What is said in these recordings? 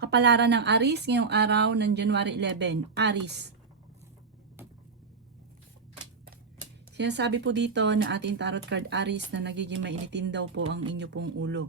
Kapalaran ng Aries ngayong araw ng January 11. Aries. Sinasabi po dito na ating tarot card Aries na nagiging mainitin daw po ang inyo pong ulo.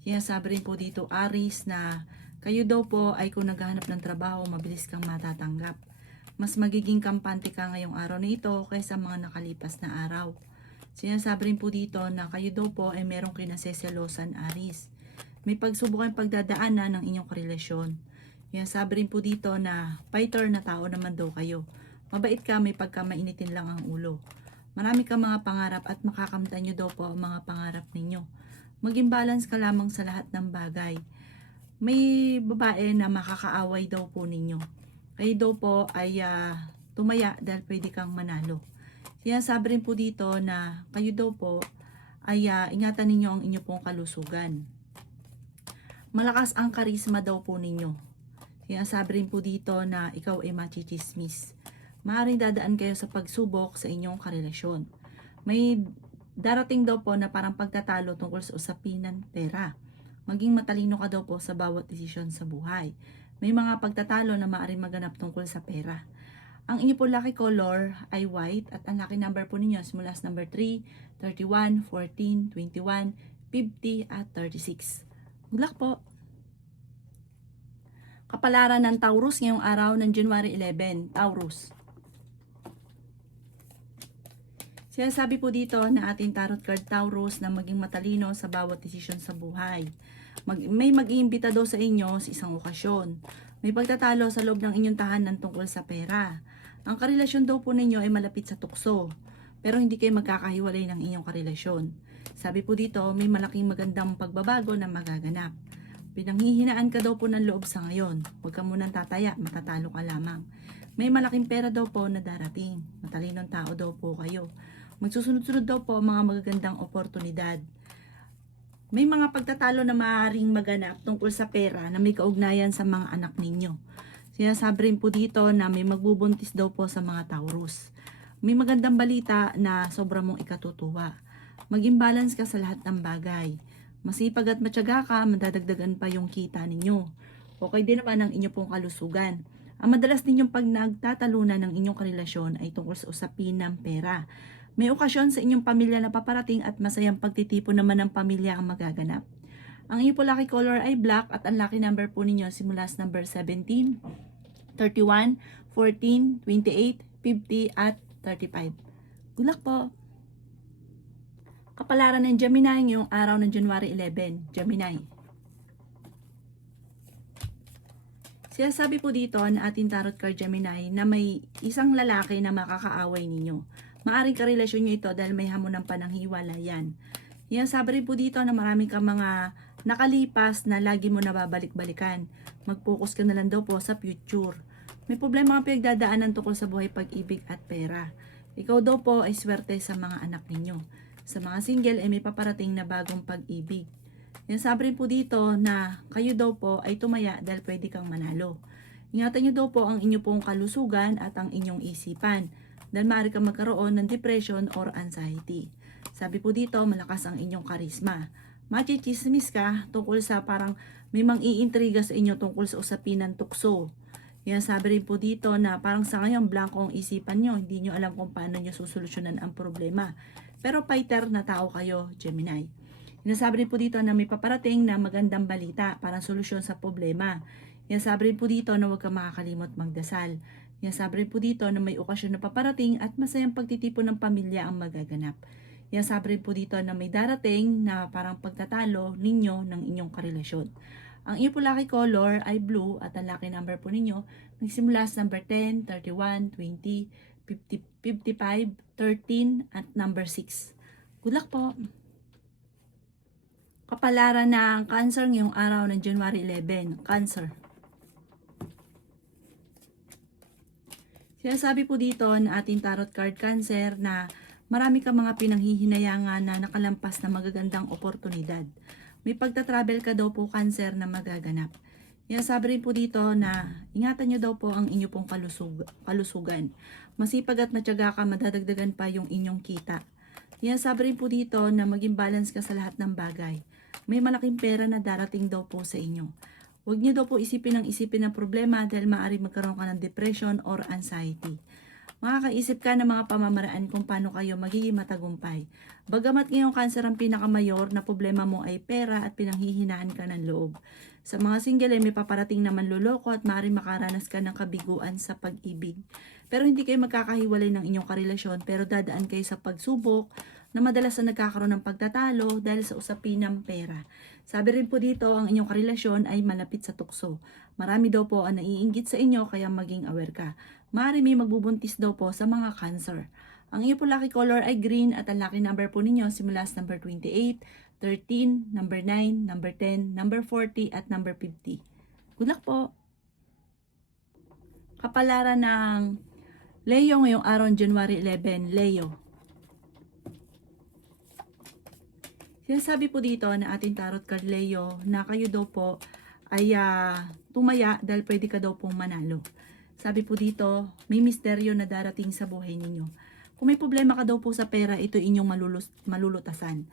Sinasabi rin po dito Aries na kayo daw po ay kung naghahanap ng trabaho, mabilis kang matatanggap. Mas magiging kampante ka ngayong araw na ito kaysa mga nakalipas na araw. Sinasabi rin po dito na kayo daw po ay merong kinaseselosan Aries. May pagsubok ang pagdadaanan ng inyong karelasyon. Sinasabi rin po dito na fighter na tao naman daw kayo. Mabait ka, may pagkamainitin lang ang ulo. Marami kang mga pangarap at makakamtan nyo daw po ang mga pangarap ninyo. Maging balance ka lamang sa lahat ng bagay. May babae na makakaaway daw po ninyo. Kayo daw po ay tumaya dahil pwede kang manalo. Sinasabi rin po dito na kayo daw po ay ingatan ninyo ang inyo pong kalusugan. Malakas ang karisma daw po ninyo. Sinasabi rin po dito na ikaw ay machichismis. Maaaring dadaan kayo sa pagsubok sa inyong karelasyon. May darating daw po na parang pagtatalo tungkol sa usapin ng pera. Maging matalino ka daw po sa bawat desisyon sa buhay. May mga pagtatalo na maaaring maganap tungkol sa pera. Ang inyo po lucky color ay white at ang lucky number po ninyo simula sa number 3, 31, 14, 21, 50 at 36. Good luck po! Kapalaran ng Taurus ngayong araw ng January 11. Taurus. Sinasabi po dito na ating tarot card Taurus na maging matalino sa bawat desisyon sa buhay. May mag-iimbita daw sa inyo sa isang okasyon. May pagtatalo sa loob ng inyong tahanan tungkol sa pera. Ang karelasyon daw po ninyo ay malapit sa tukso. Pero hindi kayo magkakahiwalay ng inyong karelasyon. Sabi po dito, may malaking magandang pagbabago na magaganap. Pinanghihinaan ka daw po ng loob sa ngayon. Huwag ka munang tataya, matatalo ka lamang. May malaking pera daw po na darating. Matalinong tao daw po kayo. Magsusunod-sunod daw po mga magagandang oportunidad. May mga pagtatalo na maaaring maganap tungkol sa pera na may kaugnayan sa mga anak ninyo. Sinasabi rin po dito na may magbubuntis daw po sa mga Taurus. May magandang balita na sobra mong ikatutuwa. Maging balance ka sa lahat ng bagay. Masipag at matyaga ka, madadagdagan pa yung kita ninyo. Okay din naman ang inyo pong kalusugan. Ang madalas ninyong pag nagtatalunan ng inyong karelasyon ay tungkol sa usapin ng pera. May okasyon sa inyong pamilya na paparating at masayang pagtitipon naman ng pamilya ang magaganap. Ang inyong po lucky color ay black at ang lucky number po ninyo simula sa number 17, 31, 14, 28, 50 at 35. Good luck po! Kapalaran ng Gemini ngayong araw ng January 11. Gemini. Sinasabi po dito na ating tarot card Gemini na may isang lalaki na makakaaway ninyo. Maaring karelasyon nyo ito dahil may hamon ng pananghiwalayan. Sinasabi rin po dito na marami kang mga nakalipas na lagi mo nababalik-balikan. Mag-focus ka na lang daw po sa future. May problema ang pinagdadaanan tungkol sa buhay, pag-ibig at pera. Ikaw daw po ay swerte sa mga anak ninyo. Sa mga single ay may paparating na bagong pag-ibig. Sinasabi rin po dito na kayo daw po ay tumaya dahil pwede kang manalo. Ingatan nyo daw po ang inyo pong kalusugan at ang inyong isipan dahil maaari kang magkaroon ng depression or anxiety. Sabi po dito, malakas ang inyong karisma. Machichismis ka tungkol sa parang may mang-iintriga sa inyo tungkol sa usapin ng tukso. Sabi rin po dito na parang sa ngayon blanco ang isipan nyo, hindi nyo alam kung paano nyo susolusyonan ang problema. Pero fighter na tao kayo, Gemini. Sinasabi rin po dito na may paparating na magandang balita, parang solusyon sa problema. Sinasabi rin po dito na huwag ka makakalimot magdasal. Sinasabi rin po dito na may okasyon na paparating at masayang pagtitipon ng pamilya ang magaganap. Sinasabi rin po dito na may darating na parang pagtatalo ninyo ng inyong karelasyon. Ang iyo po lucky color ay blue at ang lucky number po ninyo nagsimula sa number 10, 31, 20, 50, 55, 13 at number 6. Good luck po! Kapalaran ng Cancer ngayong araw ng January 11. Cancer. Sinasabi po dito na ating tarot card Cancer na marami kang mga pinanghihinayangan na nakalampas na magagandang oportunidad. May pagta-travel ka daw po Cancer na magaganap. Sabi rin po dito na ingatan nyo daw po ang inyo pong kalusugan. Masipag at matyaga ka, madadagdagan pa yung inyong kita. Sabi rin po dito na maging balance ka sa lahat ng bagay. May malaking pera na darating daw po sa inyo. Huwag niyo daw po isipin ng problema dahil maaari magkaroon ka ng depression or anxiety. Makakaisip ka ng mga pamamaraan kung paano kayo magiging matagumpay. Bagamat ngayong cancer ang pinakamayor na problema mo ay pera at pinanghihinaan ka ng loob. Sa mga single ay may paparating na manloloko at maaaring makaranas ka ng kabiguan sa pag-ibig. Pero hindi kayo magkakahiwalay ng inyong karelasyon pero dadaan kayo sa pagsubok na madalas na nagkakaroon ng pagtatalo dahil sa usapin ng pera. Sabi rin po dito, ang inyong karelasyon ay malapit sa tukso. Marami daw po ang naiinggit sa inyo kaya maging aware ka. Maaari may magbubuntis daw po sa mga cancer. Ang iyo po lucky color ay green at ang lucky number po ninyo simula sa number 28, 13, number 9, number 10, number 40 at number 50. Good luck po! Kapalaran ng Leo ngayong araw, January 11, Leo. Sinasabi po dito na ating tarot card Leo na kayo daw po ay tumaya dahil pwede ka daw pong manalo. Sabi po dito, may misteryo na darating sa buhay ninyo. Kung may problema ka daw po sa pera, ito inyong malulutasan.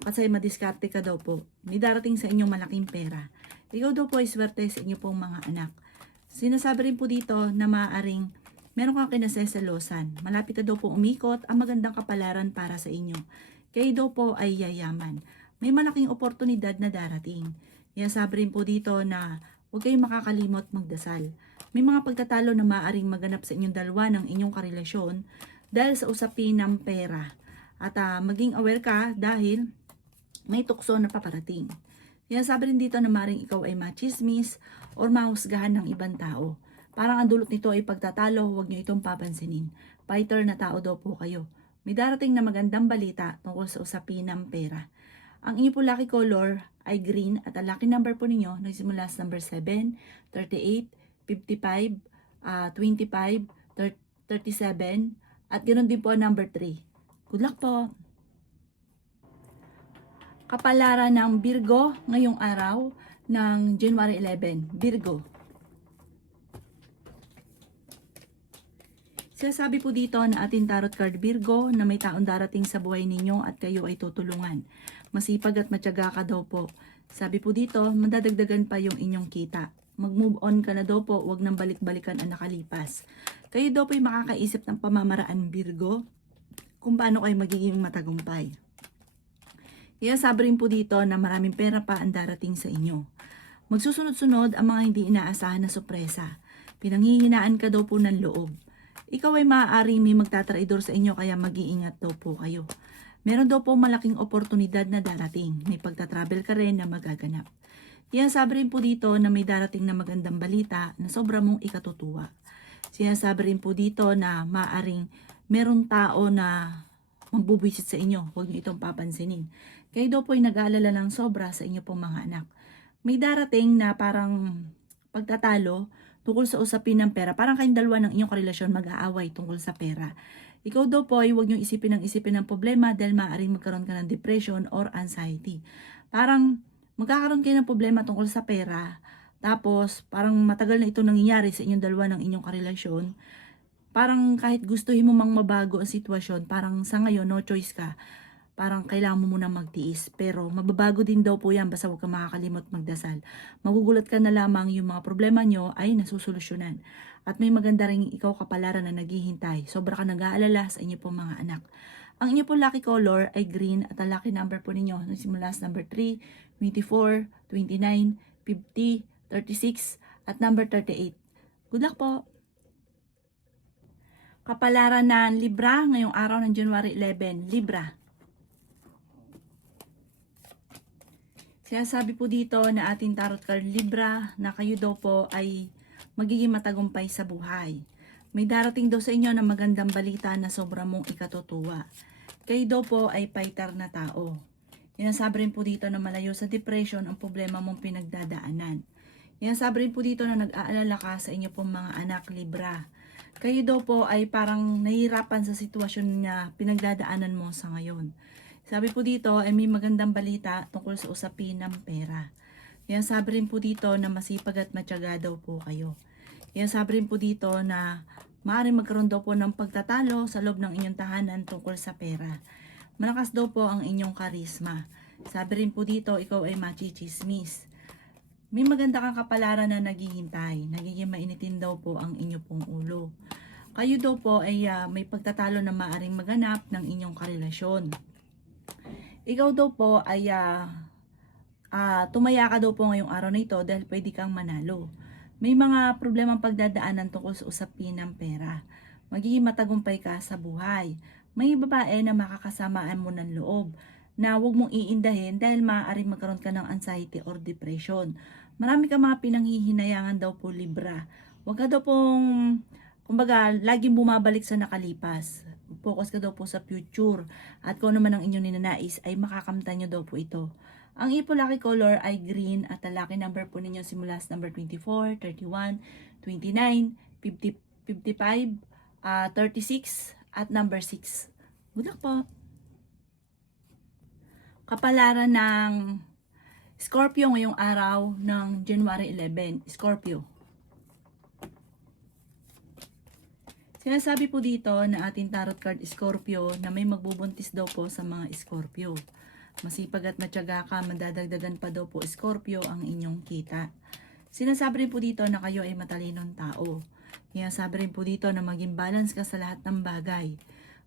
Kasi madiskarte ka daw po. May darating sa inyong malaking pera. Ikaw daw po ay swerte sa inyo pong mga anak. Sinasabi rin po dito na maaaring meron kang kinaseselosan. Malapit na daw po umikot ang magandang kapalaran para sa inyo. Kayo daw po ay yayaman. May malaking oportunidad na darating. Sinasabi rin po dito na huwag kayong makakalimot magdasal. May mga pagtatalo na maaaring maganap sa inyong dalawa ng inyong karelasyon dahil sa usapin ng pera. At maging aware ka dahil may tukso na paparating. Sinasabi rin dito na maaaring ikaw ay machismis or mahusgahan ng ibang tao. Parang ang dulot nito ay pagtatalo, huwag nyo itong papansinin. Fighter na tao daw po kayo. May darating na magandang balita tungkol sa usapin ng pera. Ang inyo po lucky color ay green at ang lucky number po ninyo nagsimula sa number 7, 38, 55, 25, 37, at ganoon din po number 3. Good luck po! Kapalaran ng Virgo ngayong araw ng January 11, Virgo. Sinasabi po dito na ating tarot card Virgo na may taong darating sa buhay ninyo at kayo ay tutulungan. Masipag at matyaga ka daw po. Sabi po dito, madadagdagan pa yung inyong kita. Mag-move on ka na daw po, huwag nang balik-balikan ang nakalipas. Kayo daw po ay makakaisip ng pamamaraan Virgo kung paano kayo magiging matagumpay. Sabi rin po dito na maraming pera pa ang darating sa inyo. Magsusunod-sunod ang mga hindi inaasahan na sorpresa. Pinanghihinaan ka daw po ng loob. Ikaw ay maaaring may magtatraidor sa inyo kaya mag-iingat daw po kayo. Meron daw po malaking oportunidad na darating. May pagtatravel ka rin na magaganap. Sabi rin po dito na may darating na magandang balita na sobra mong ikatutuwa. Sinasabi rin po dito na maaaring merong tao na mambubuisit sa inyo. Huwag niyo itong papansinin. Kayo daw po ay nag-aalala ng sobra sa inyo pong mga anak. May darating na parang pagtatalo tungkol sa usapin ng pera. Parang kayong dalawa ng inyong karelasyon mag-aaway tungkol sa pera. Ikaw daw po ay huwag niyong isipin ng problema dahil maaaring magkaroon ka ng depression or anxiety. Parang magkakaroon kayo ng problema tungkol sa pera. Tapos parang matagal na ito nangyayari sa inyong dalawa ng inyong karelasyon. Parang kahit gustuhin mo mang mabago ang sitwasyon, parang sa ngayon no choice ka. Parang kailangan mo muna magtiis. Pero mababago din daw po yan basta huwag ka makakalimot magdasal. Magugulat ka na lamang yung mga problema nyo ay nasusolusyonan. At may maganda rin ikaw kapalaran na naghihintay. Sobra ka nag-aalala sa inyo pong mga anak. Ang inyo po lucky color ay green at ang lucky number po ninyo nagsimula sa number 3, 24, 29, 50, 36 at number 38. Good luck po! Kapalaran ng Libra ngayong araw ng January 11, Libra. Sinasabi po dito na ating tarot card Libra na kayo daw po ay magiging matagumpay sa buhay. May darating daw sa inyo na magandang balita na sobra mong ikatutuwa. Kayo daw po ay fighter na tao. Sinasabi rin po dito na malayo sa depression ang problema mong pinagdadaanan. Sinasabi rin po dito na nag-aalala ka sa inyo pong mga anak Libra. Kayo daw po ay parang nahihirapan sa sitwasyon na pinagdadaanan mo sa ngayon. Sabi po dito ay may magandang balita tungkol sa usapin ng pera. Sabi rin po dito na masipag at matyaga daw po kayo. Sabi rin po dito na maaaring magkaroon daw po ng pagtatalo sa loob ng inyong tahanan tungkol sa pera. Malakas daw po ang inyong karisma. Sabi rin po dito ikaw ay machichismis. May maganda kang kapalaran na naghihintay. Nagiging mainitin daw po ang inyo pong ulo. Kayo daw po ay may pagtatalo na maaring maganap ng inyong karelasyon. Ikaw daw po ay tumaya ka daw po ngayong araw na ito dahil pwede kang manalo. May mga problemang pagdadaanan tungkol sa usapin ng pera. Magiging matagumpay ka sa buhay. May babae na makakasamaan mo ng loob na huwag mong iindahin dahil maaaring magkaroon ka ng anxiety or depression. Marami ka mga pinanghihinayangan daw po, Libra. Huwag ka daw pong, kumbaga, laging bumabalik sa nakalipas. Focus ka daw po sa future. At kung ano man ang inyong ninanais ay makakamtan nyo daw po ito. Ang ipo lucky color ay green at ang lucky number po ninyo simula sa number 24, 31, 29, 50, 55, 36 at number 6. Good luck po! Kapalaran ng Scorpio ngayong araw ng January 11. Scorpio. Sinasabi po dito na ating tarot card Scorpio na may magbubuntis daw po sa mga Scorpio. Masipag at matyaga ka, madadagdagan pa daw po Scorpio ang inyong kita. Sinasabi rin po dito na kayo ay matalinong tao. Sinasabi rin po dito na maging balance ka sa lahat ng bagay.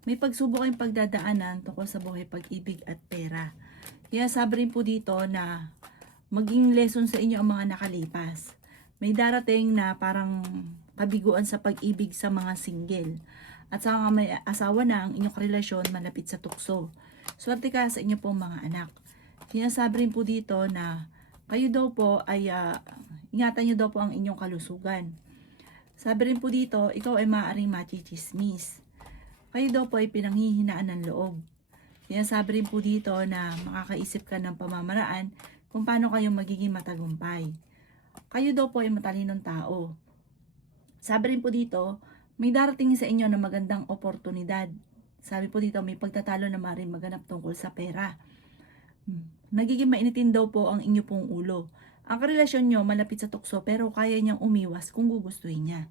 May pagsubok kayong pagdadaanan tungkol sa buhay, pag-ibig at pera. Sinasabi rin po dito na maging lesson sa inyo ang mga nakalipas. May darating na parang kabiguan sa pag-ibig sa mga single. At sa mga may asawa na, ang inyong relasyon malapit sa tukso. Swerte ka sa inyo pong mga anak. Sinasabi rin po dito na kayo daw po ay ingatan nyo daw po ang inyong kalusugan. Sabi rin po dito, ikaw ay maaaring machichismis. Kayo daw po ay pinanghihinaan ng loob. Sinasabi rin po dito na makakaisip ka ng pamamaraan kung paano kayo magiging matagumpay. Kayo daw po ay matalinong tao. Sabi rin po dito, may darating sa inyo na magandang oportunidad. Sabi po dito, may pagtatalo na maaaring maganap tungkol sa pera. Nagiging mainitin daw po ang inyo pong ulo. Ang karelasyon nyo malapit sa tukso pero kaya niyang umiwas kung gugustuhin niya.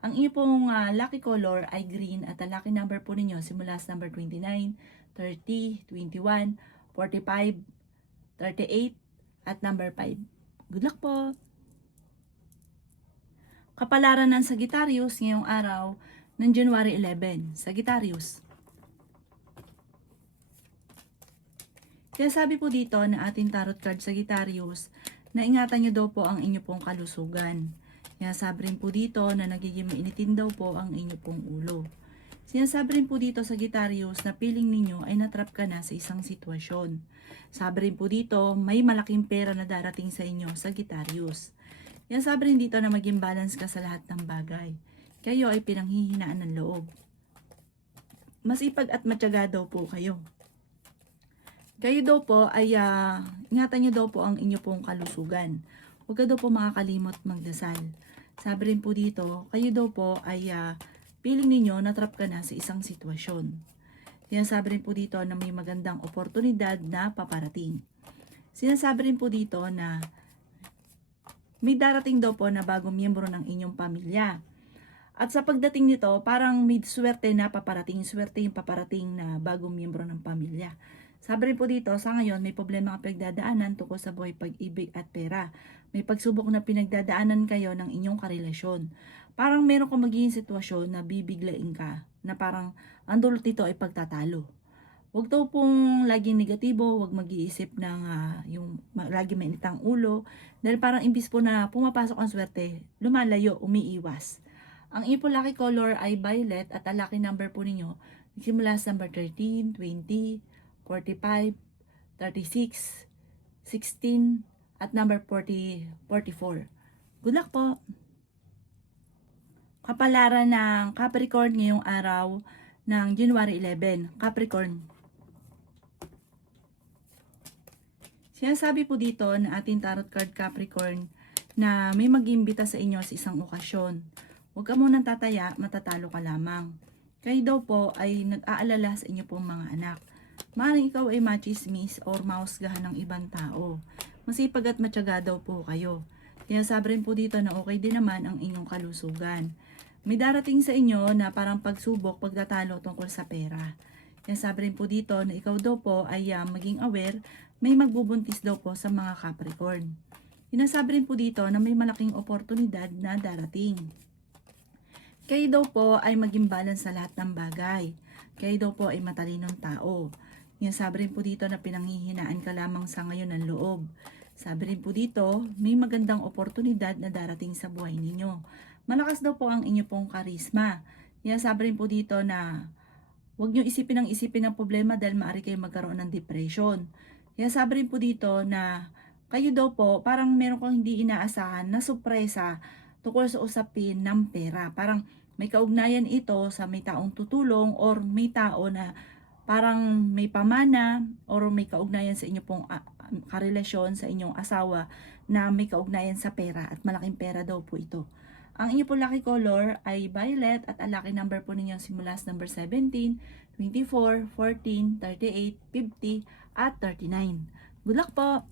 Ang inyo pong lucky color ay green at ang lucky number po ninyo simula sa number 29, 30, 21, 45, 38 at number 5. Good luck po! Kapalaran ng Sagittarius ngayong araw ng January 11. Sagittarius. Kaya sabi po dito na ating tarot card Sagittarius na ingatan nyo daw po ang inyo pong kalusugan. Kaya sabi rin po dito na nagiging mainitin daw po ang inyo pong ulo. Sinasabi rin po dito Sagittarius na feeling ninyo ay natrap ka na sa isang sitwasyon. Sabi rin po dito may malaking pera na darating sa inyo Sagittarius. Kaya sabi rin dito na maging balance ka sa lahat ng bagay. Kayo ay pinanghihinaan ng loob. Masipag at matyaga daw po kayo. Kayo daw po ay ingatan nyo daw po ang inyo pong kalusugan. Huwag ka daw po makakalimot magdasal. Sabi rin po dito, kayo daw po ay feeling ninyo natrap ka na sa isang sitwasyon. Sinasabi rin po dito na may magandang oportunidad na paparating. Sinasabi rin po dito na may darating daw po na bagong miyembro ng inyong pamilya. At sa pagdating nito, parang may swerte na paparating. Swerte yung paparating na bagong miyembro ng pamilya. Sabi rin po dito, sa ngayon may problema ang pinagdadaanan tungkol sa buhay, pag-ibig at pera. May pagsubok na pinagdadaanan kayo ng inyong karelasyon. Parang meron kang magiging sitwasyon na bibiglain ka, na parang ang dulot nito ay pagtatalo. Huwag daw pong laging negatibo, huwag mag-iisip ng yung lagi mainit ang ulo. Dahil parang imbis po na pumapasok ang swerte, lumalayo, umiiwas. Ang ipo lucky color ay violet at ang lucky number po ninyo, simula sa number 13, 20, 45, 36, 16, at number 44. Good luck po! Kapalaran ng Capricorn ngayong araw ng January 11. Capricorn. Sinasabi po dito na ating tarot card Capricorn na may mag-imbita sa inyo sa isang okasyon. Huwag ka munang tataya, matatalo ka lamang. Kayo daw po ay nag-aalala sa inyo pong mga anak. Maaaring ikaw ay machismis or mausgahan ng ibang tao. Masipag at matyaga daw po kayo. Kaya sabi rin po dito na okay din naman ang inyong kalusugan. May darating sa inyo na parang pagsubok, pagtatalo tungkol sa pera. Kaya sabi rin po dito na ikaw daw po ay maging aware, may magbubuntis daw po sa mga Capricorn. Sinasabi rin po dito na may malaking oportunidad na darating. Kayo daw po ay maging balance sa lahat ng bagay. Kayo daw po ay matalinong tao. Sabi rin po dito na pinanghihinaan ka lamang sa ngayon ng loob. Sabi rin po dito, may magandang oportunidad na darating sa buhay ninyo. Malakas daw po ang inyo pong karisma. Sabi rin po dito na huwag nyo isipin ng problema dahil maaari kayo magkaroon ng depression. Sabi rin po dito na kayo daw po parang meron kang hindi inaasahan na sorpresa tungkol sa usapin ng pera. Parang may kaugnayan ito sa may taong tutulong or may tao na parang may pamana or may kaugnayan sa inyo pong karelasyon sa inyong asawa na may kaugnayan sa pera at malaking pera daw po ito. Ang inyo po lucky color ay violet at ang lucky number po ninyo simula sa number 17, 24, 14, 38, 50 at 39. Good luck po!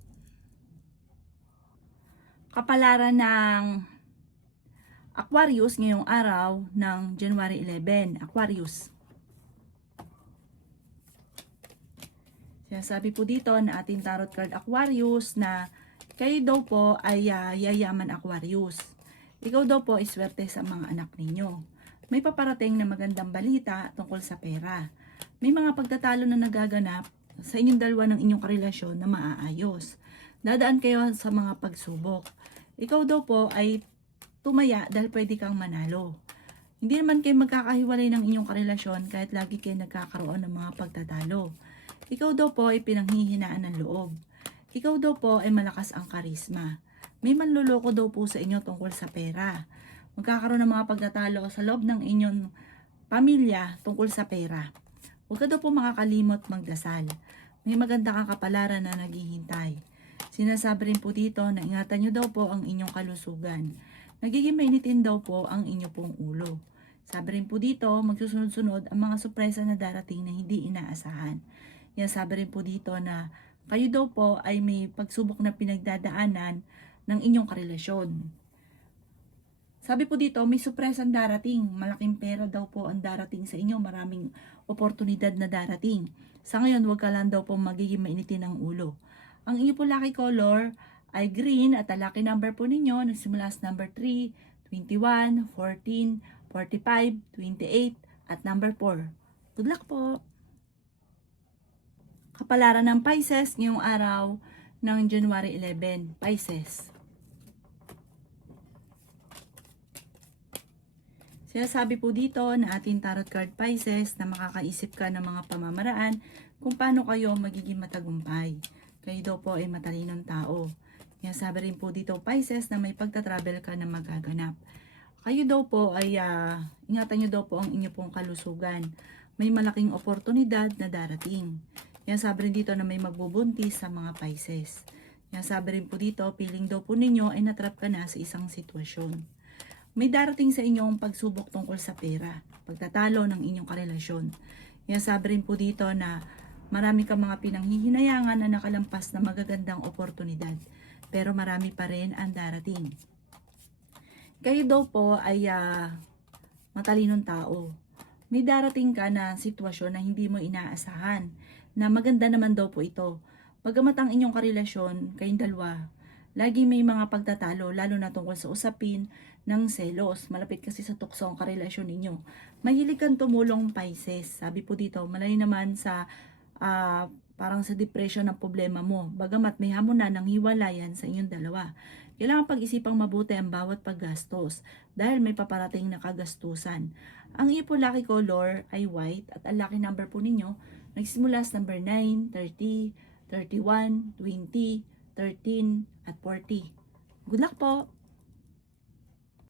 Kapalaran ng Aquarius ngayong araw ng January 11. Aquarius. Sabi po dito na ating tarot card Aquarius na kayo daw po ay yayaman Aquarius. Ikaw daw po ay swerte sa mga anak ninyo. May paparating na magandang balita tungkol sa pera. May mga pagtatalo na nagaganap sa inyong dalawa ng inyong karelasyon na maaayos. Dadaan kayo sa mga pagsubok. Ikaw daw po ay tumaya dahil pwede kang manalo. Hindi naman kayo magkakahiwalay ng inyong karelasyon kahit lagi kayo nagkakaroon ng mga pagtatalo. Ikaw daw po ay pinanghihinaan ng loob. Ikaw daw po ay malakas ang karisma. May manluloko daw po sa inyo tungkol sa pera. Magkakaroon ng mga pagtatalo sa loob ng inyong pamilya tungkol sa pera. Huwag ka daw po makakalimot magdasal. May maganda kang kapalaran na naghihintay. Sinasabi rin po dito na ingatan nyo daw po ang inyong kalusugan. Nagiging mainitin daw po ang inyo pong ulo. Sabi rin po dito, magsusunod-sunod ang mga sorpresa na darating na hindi inaasahan. Sabi rin po dito na kayo daw po ay may pagsubok na pinagdadaanan ng inyong karelasyon. Sabi po dito, may sorpresang darating. Malaking pera daw po ang darating sa inyo. Maraming oportunidad na darating. Sa ngayon, huwag ka lang daw po magiging mainitin ang ulo. Ang inyo po lucky color ay green at ang lucky number po ninyo nagsimula sa number 3, 21, 14, 45, 28 at number 4. Good luck po! Kapalaran ng Pisces ngayong araw ng January 11. Pisces. Sinasabi po dito na ating tarot card Pisces na makakaisip ka ng mga pamamaraan kung paano kayo magiging matagumpay. Kayo daw po ay matalinong tao. Sabi rin po dito Pisces na may pagta-travel ka na magaganap. Kayo daw po ay ingatan nyo daw po ang inyo pong kalusugan. May malaking oportunidad na darating. Sabi rin dito na may magbubuntis sa mga Pisces. Sabi rin po dito, feeling daw po ninyo ay natrap ka na sa isang sitwasyon. May darating sa inyong pagsubok tungkol sa pera, pagtatalo ng inyong karelasyon. Sabi rin po dito na marami kang mga pinanghihinayangan na nakalampas na magagandang oportunidad. Pero marami pa rin ang darating. Kayo daw po ay matalinong tao. May darating ka na sitwasyon na hindi mo inaasahan, na maganda naman daw po ito. Bagamat ang inyong karelasyon, kayong dalawa, lagi may mga pagtatalo, lalo na tungkol sa usapin ng selos. Malapit kasi sa tukso ang karelasyon ninyo. Mahilig kang tumulong Pisces. Sabi po dito, malayo naman sa parang sa depression ng problema mo. Bagamat may hamon na ng hiwalayan sa inyong dalawa. Kailangan pag-isipang mabuti ang bawat paggastos dahil may paparating na kagastusan. Ang iyo po lucky color ay white at ang lucky number po ninyo nagsimula sa number 9, 30, 31, 20, 13 at 40. Good luck po!